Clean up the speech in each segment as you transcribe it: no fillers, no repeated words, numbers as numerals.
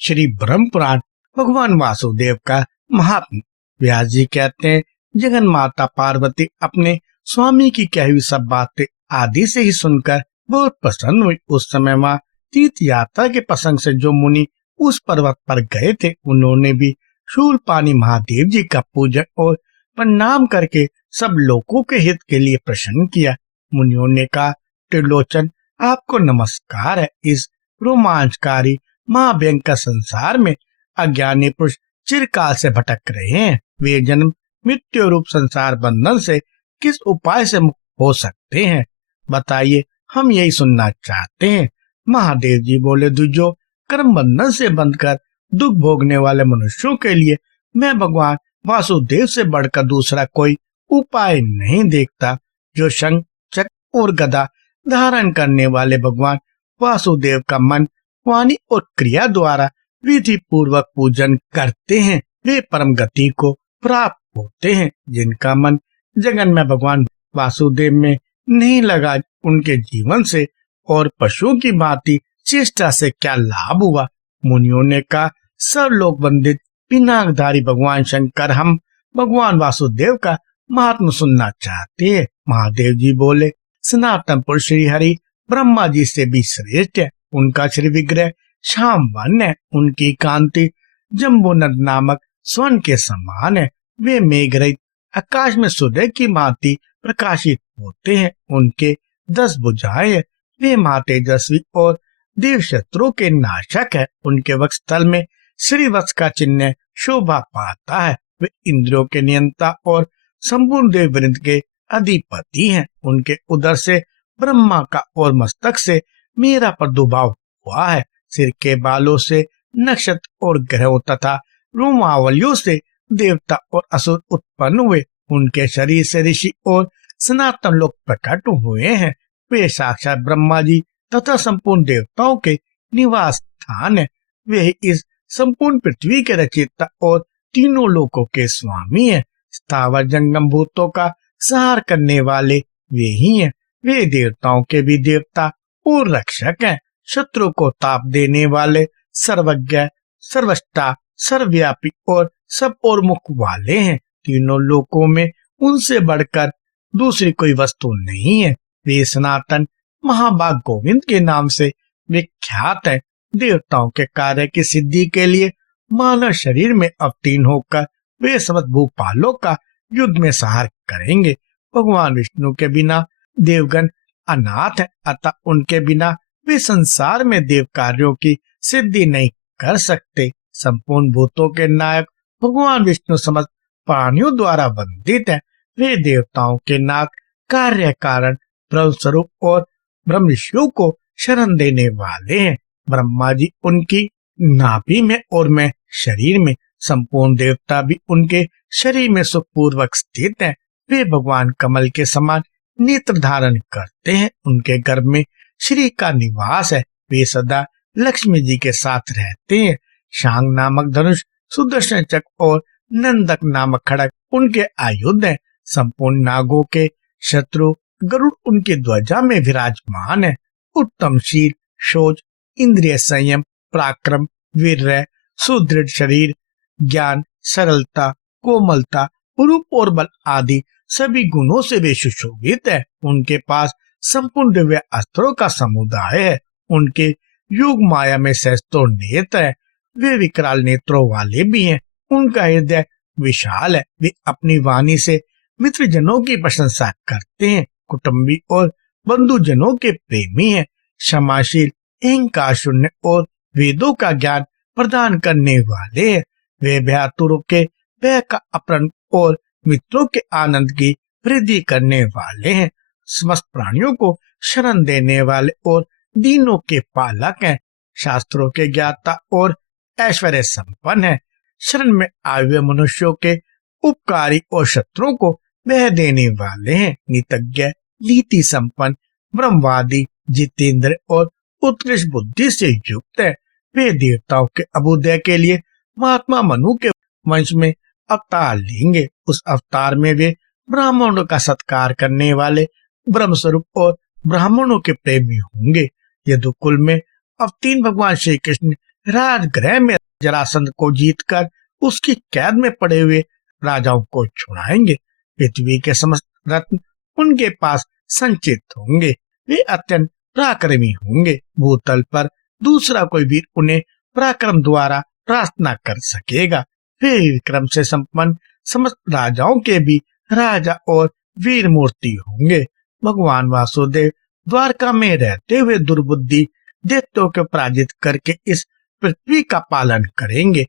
श्री ब्रह्म पुराण भगवान वासुदेव का महात्म। व्यास जी कहते हैं, जगन माता पार्वती अपने स्वामी की कही हुई सब बातें आदि से ही सुनकर बहुत प्रसन्न हुई। उस समय वहाँ तीर्थ यात्रा के प्रसंग से जो मुनि उस पर्वत पर गए थे, उन्होंने भी शूलपाणी महादेव जी का पूजन और प्रणाम करके सब लोगों के हित के लिए प्रसन्न किया। मुनियों ने कहा, त्रिलोचन आपको नमस्कार है। इस रोमांचकारी महाभयंकर संसार में अज्ञानी पुरुष चिरकाल से भटक रहे हैं। वे जन्म मृत्यु रूप संसार बंधन से किस उपाय से मुक्त हो सकते हैं, बताइए, हम यही सुनना चाहते हैं। महादेव जी बोले, दुजो कर्म बंधन से बंधकर दुख भोगने वाले मनुष्यों के लिए मैं भगवान वासुदेव से बढ़कर दूसरा कोई उपाय नहीं देखता। जो शंख चक्र और गदा धारण करने वाले भगवान वासुदेव का मन, वाणी और क्रिया द्वारा विधि पूर्वक पूजन करते हैं, वे परम गति को प्राप्त होते हैं। जिनका मन जगन में भगवान वासुदेव में नहीं लगा, उनके जीवन से और पशुओं की भांति चेष्टा से क्या लाभ हुआ। मुनियों ने कहा, सब लोग वंदित पिनाकधारी भगवान शंकर, हम भगवान वासुदेव का महात्म सुनना चाहते हैं। महादेव जी बोले, सनातन पुरुष श्री हरि ब्रह्मा जी से भी श्रेष्ठ है। उनका श्री विग्रह श्याम वर्ण है, उनकी कांति जम्बूनद नामक स्वर्ण के समान है। वे मेघ रहित आकाश में सूर्य की भांति प्रकाशित होते हैं। उनके 10 भुजाएं हैं। वे महातेजस्वी और देव शत्रुओं के नाशक है। उनके वक्षस्थल में श्रीवत्स का चिन्ह शोभा पाता है। वे इंद्रियों के नियंता और संपूर्ण देव वृंद के अधिपति हैं। उनके उदर से ब्रह्मा का और मस्तक से मेरा प्रादुर्भाव हुआ है। सिर के बालों से नक्षत्र और ग्रहों तथा रोमावलियों से देवता और असुर उत्पन्न हुए। उनके शरीर से ऋषि और सनातन लोग प्रकट हुए हैं। वे साक्षात ब्रह्मा जी तथा संपूर्ण देवताओं के निवास स्थान है। वे इस संपूर्ण पृथ्वी के रचयिता और तीनों लोकों के स्वामी हैं। स्थावर जंगम भूतों का संहार करने वाले वे ही हैं। वे देवताओं के भी देवता और रक्षक हैं। शत्रु को ताप देने वाले, सर्वज्ञ, सर्वष्टा, सर्वव्यापी और सब और मुख वाले हैं। तीनों लोकों में उनसे बढ़कर दूसरी कोई वस्तु नहीं है। वे सनातन महाभाग गोविंद के नाम से विख्यात है। देवताओं के कार्य की सिद्धि के लिए मानव शरीर में अवतीर्ण होकर वे समस्त भूपालों का युद्ध में संहार करेंगे। भगवान विष्णु के बिना देवगण अनाथ है, अतः उनके बिना वे संसार में देव कार्यों की सिद्धि नहीं कर सकते। संपूर्ण भूतों के नायक भगवान विष्णु समस्त प्राणियों द्वारा वंदित है। वे देवताओं के नाक, कार्य कारण, ब्रह्म स्वरूप और ब्रह्म ऋषियों को शरण देने वाले हैं। ब्रह्मा जी उनकी नाभि में और मैं शरीर में, संपूर्ण देवता भी उनके शरीर में सुखपूर्वक स्थित हैं। वे भगवान कमल के समान नेत्र धारण करते हैं। उनके गर्भ में श्री का निवास है। वे सदा लक्ष्मी जी के साथ रहते हैं। शांग नामक धनुष, सुदर्शन चक्र और नंदक नामक खड़ग उनके आयुध हैं। संपूर्ण नागों के शत्रु गरुड़ उनकी ध्वजा में विराजमान है। उत्तम शील, शौच, इंद्रिय संयम, पराक्रम, वीर्य, सुदृढ़ शरीर, ज्ञान, सरलता, कोमलता, रूप और बल आदि सभी गुणों से वे सुशोभित है। उनके पास संपूर्ण दिव्य अस्त्रों का समुदाय है। उनके योग माया में सहस्त्रों नेत्र है। वे विकराल नेत्रों वाले भी हैं। उनका हृदय विशाल है। वे अपनी वाणी से मित्रजनों की प्रशंसा करते हैं। कुटुंबी और बंधुजनों के प्रेमी हैं। क्षमाशील, अहंकार शून्य और वेदों का ज्ञान प्रदान करने वाले हैं। वे भयातुरों के भय का अपहरण और मित्रों के आनंद की वृद्धि करने वाले हैं। समस्त प्राणियों को शरण देने वाले और दीनों के पालक हैं। शास्त्रों के ज्ञाता और ऐश्वर्य संपन्न है। शरण में आए हुए मनुष्यों के उपकारी और शत्रुओं को वह देने वाले हैं। नितज्ञ, नीति संपन्न, ब्रह्मवादी, जितेंद्र और उत्कृष्ट बुद्धि से युक्त है। वे देवताओं के अभ्युदय के लिए महात्मा मनु के वंश में अवतार लेंगे। उस अवतार में वे ब्राह्मणों का सत्कार करने वाले, ब्रह्म स्वरूप और ब्राह्मणों के प्रेमी होंगे। यदुकुल में अवतीर्ण भगवान श्री कृष्ण राजगृह में जरासंध को जीतकर उसकी कैद में पड़े हुए राजाओं को छुड़ाएंगे। पृथ्वी के समस्त रत्न उनके पास संचित होंगे। वे अत्यंत पराक्रमी होंगे। भूतल पर दूसरा कोई वीर उन्हें पराक्रम द्वारा परास्त न कर सकेगा। वे विक्रम से संपन्न समस्त राजाओं के भी राजा और वीर मूर्ति होंगे। भगवान वासुदेव द्वारका में रहते हुए दुर्बुद्धि दैत्यों को पराजित करके इस पृथ्वी का पालन करेंगे।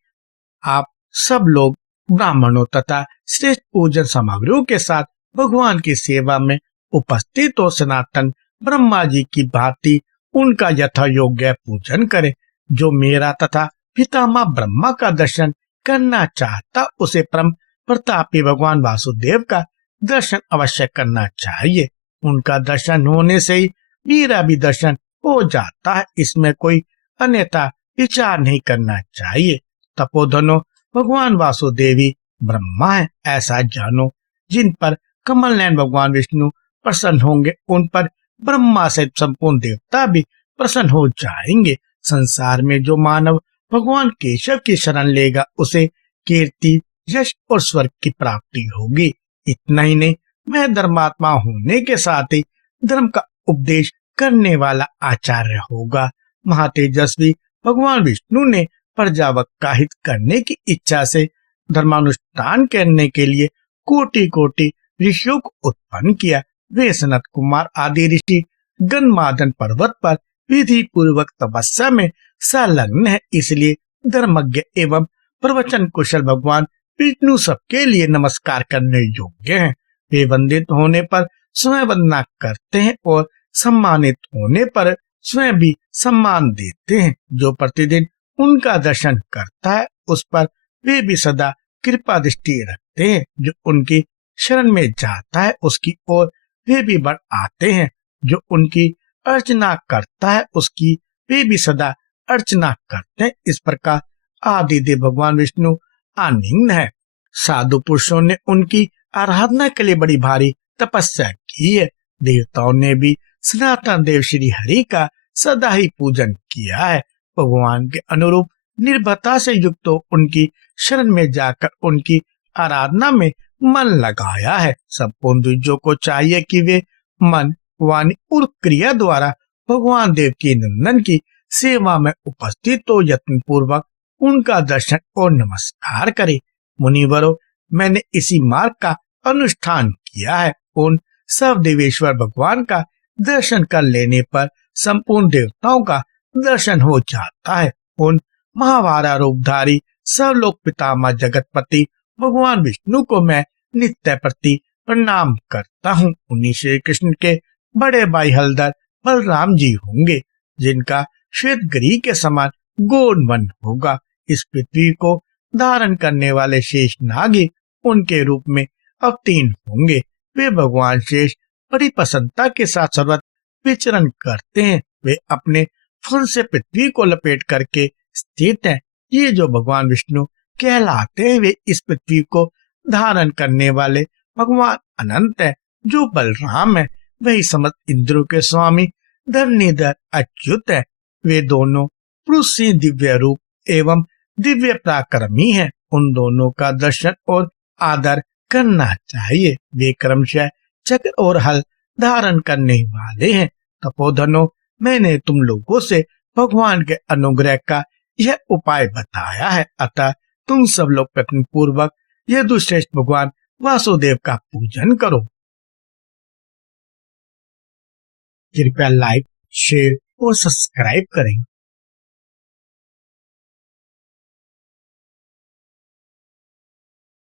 आप सब लोग ब्राह्मणों तथा श्रेष्ठ पूजन सामग्रियों के साथ भगवान की सेवा में उपस्थित हो सनातन ब्रह्मा जी की भांति उनका यथा योग्य पूजन करें। जो मेरा तथा पितामह ब्रह्मा का दर्शन करना चाहता उसे परम प्रतापी भगवान वासुदेव का दर्शन अवश्य करना चाहिए। उनका दर्शन होने से ही मेरा भी दर्शन हो जाता है। इसमें कोई अन्यथा विचार नहीं करना चाहिए। तपोधनो भगवान वासुदेवी ब्रह्मा है, ऐसा जानो। जिन पर कमल नयन भगवान विष्णु प्रसन्न होंगे उन पर ब्रह्मा से संपूर्ण देवता भी प्रसन्न हो जाएंगे। संसार में जो मानव भगवान केशव की शरण लेगा उसे कीर्ति, यश और स्वर्ग की प्राप्ति होगी। इतना ही नहीं, मैं धर्मात्मा होने के साथ ही धर्म का उपदेश करने वाला आचार्य होगा। महातेजस्वी भगवान विष्णु ने प्रजावक का हित करने की इच्छा से धर्मानुष्ठान करने के लिए कोटि कोटि ऋषियों को उत्पन्न किया। वे सनत कुमार आदि ऋषि गन्मादन पर्वत पर विधि पूर्वक तपस्या में संलग्न है। इसलिए धर्मज्ञ एवं प्रवचन कुशल भगवान विष्णु सबके लिए नमस्कार करने योग्य हैं। वे वंदित होने पर स्वयं वंदना करते हैं और सम्मानित होने पर स्वयं भी सम्मान देते हैं। जो प्रतिदिन उनका दर्शन करता है उस पर वे भी सदा कृपा दृष्टि रखते हैं। जो उनकी शरण में जाता है उसकी ओर वे भी बढ़ आते हैं। जो उनकी अर्चना करता है उसकी वे भी सदा अर्चना करते हैं। इस प्रकार आदिदेव भगवान विष्णु आनंद है। साधु पुरुषों ने उनकी आराधना के लिए बड़ी भारी तपस्या की है। देवताओं ने भी सनातन देव श्री हरि का सदा ही पूजन किया है। भगवान के अनुरूप निर्भरता से युक्त उनकी शरण में जाकर उनकी आराधना में मन लगाया है। संपूर्ण द्विजों को चाहिए कि वे मन, वाणी और क्रिया द्वारा भगवान देव की नंदन की सेवा में उपस्थित हो यत्न पूर्वक उनका दर्शन और नमस्कार करे। मुनिवरों, मैंने इसी मार्ग का अनुष्ठान किया है। उन सब देवेश्वर भगवान का दर्शन कर लेने पर संपूर्ण देवताओं का दर्शन हो जाता है। उन महावारा रूपधारी सब लोग पितामह जगतपति भगवान विष्णु को मैं नित्य प्रति प्रणाम करता हूँ। उन्हीं श्री कृष्ण के बड़े भाई हलधर बलराम जी होंगे, जिनका श्वेत गरी के समान गौर मन होगा। इस पृथ्वी को धारण करने वाले शेष नाग ही उनके रूप में अवतीर्ण होंगे। वे भगवान शेष बड़ी प्रसन्नता के साथ सर्वत्र विचरण करते हैं। वे अपने फन से पृथ्वी को लपेट करके स्थित हैं। ये जो भगवान विष्णु कहलाते हैं वे इस पृथ्वी को धारण करने वाले भगवान अनंत है। जो बलराम है वही समस्त इंद्रों के स्वामी धरनीधर अच्युत है। वे दोनों पुरुष से दिव्य रूप एवं दिव्य पराक्रमी हैं। उन दोनों का दर्शन और आदर करना चाहिए। वे क्रमशः चक्र और हल धारण करने वाले हैं। तपोधनो, मैंने तुम लोगों से भगवान के अनुग्रह का यह उपाय बताया है, अतः तुम सब लोग प्रयत्न पूर्वक यह दुश्रेष्ठ भगवान वासुदेव का पूजन करो। कृपया लाइक, शेयर और सब्सक्राइब करें।